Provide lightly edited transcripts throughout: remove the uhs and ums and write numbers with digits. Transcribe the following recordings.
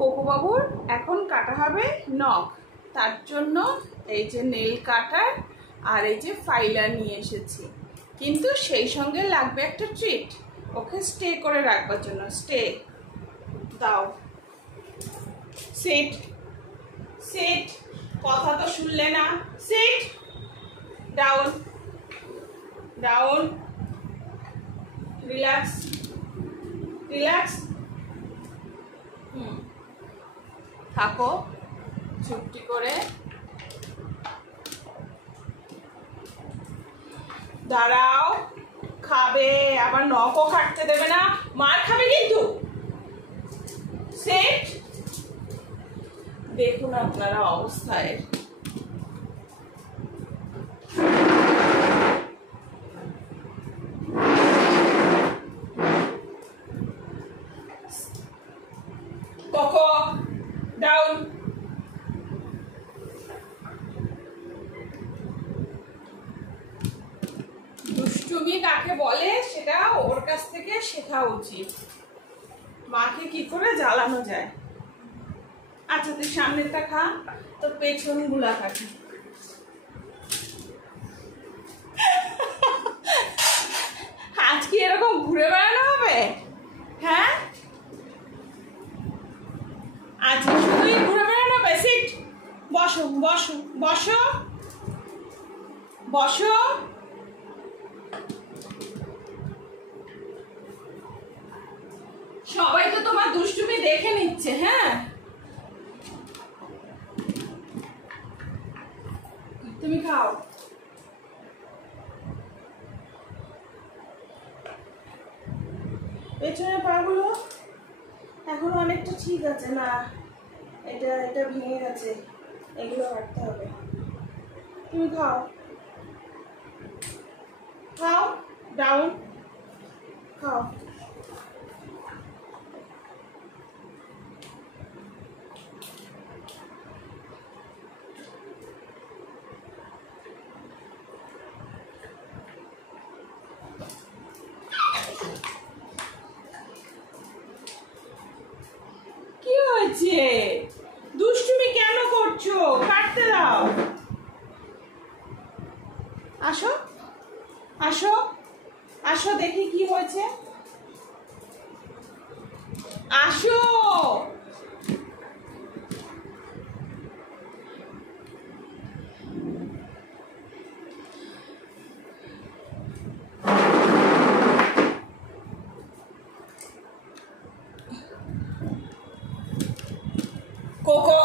কোকো বাবুর এখন কাটা হবে নখ, তার জন্য এই যে নেল কাটার আর এই যে ফাইলার নিয়ে এসেছি। কিন্তু সেই সঙ্গে লাগবে একটা ট্রিট, ওকে স্টে করে রাখবার জন্য। স্টে দাও, সিট সিট, কথা তো শুনলে না, sit down down, relax relax, থাকো চুপটি করে, দাঁড়াও, খাবে আবার নখও কাটতে দেবে না, মার খাবে কিন্তু। সেট, দেখুন আপনারা অবস্থায়, কোকো ডাউন, দুষ্টুমি কাকে বলে সেটা ওর কাছ থেকে শেখা উচিত, মাকে কি করে জ্বালানো যায়। আচ্ছা তুই সামনেরটা খা, তোর পেছন গুলা কাটি। আজ কি এরকম ঘুরে বেড়ানো হবে? হ্যাঁ, আজকে শুধুই ঘুরে বেড়ানো হবে। সিট, বসো বসো বসো বসো, সবাই তো তোমার দুষ্টুমি দেখে নিচ্ছে। হ্যাঁ, তুমি খাও। পেছনের পাগুলো এখন অনেকটা ঠিক আছে না, এটা এটা ভেঙে গেছে, এগুলো কাটতে হবে। তুমি খাও খাও, ডাউন খাও। কি হয়েছে? দুষ্টুমি কেন করছো? কাটতে দাও। আসো আসো আসো, দেখি কি হয়েছে। আসো, কোকো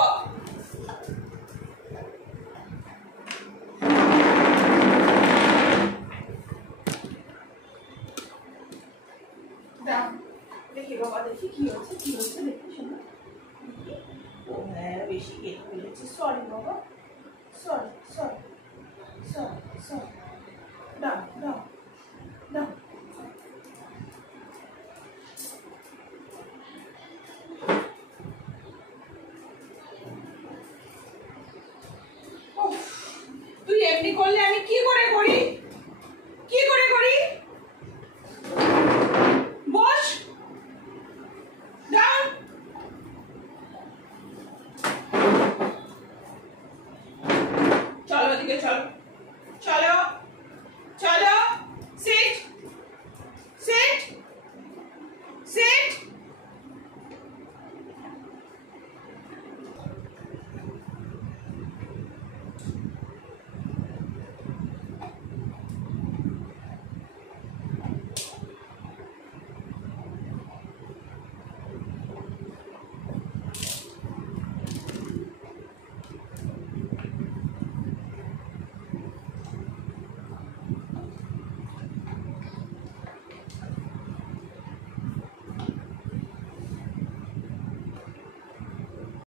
দাও, দেখি বাবা, দেখি কি হচ্ছে, কি হচ্ছে দেখি শোনো। ও হ্যাঁ, বেশি কেটে ফেলেছি, সরি বাবা, সরি সরি সরি সরি, দাও দাও দাও। তুই এমনি করলে আমি কি করে করি, কি করে করি? বস, ডাউন, চলো ওদিকে চলো।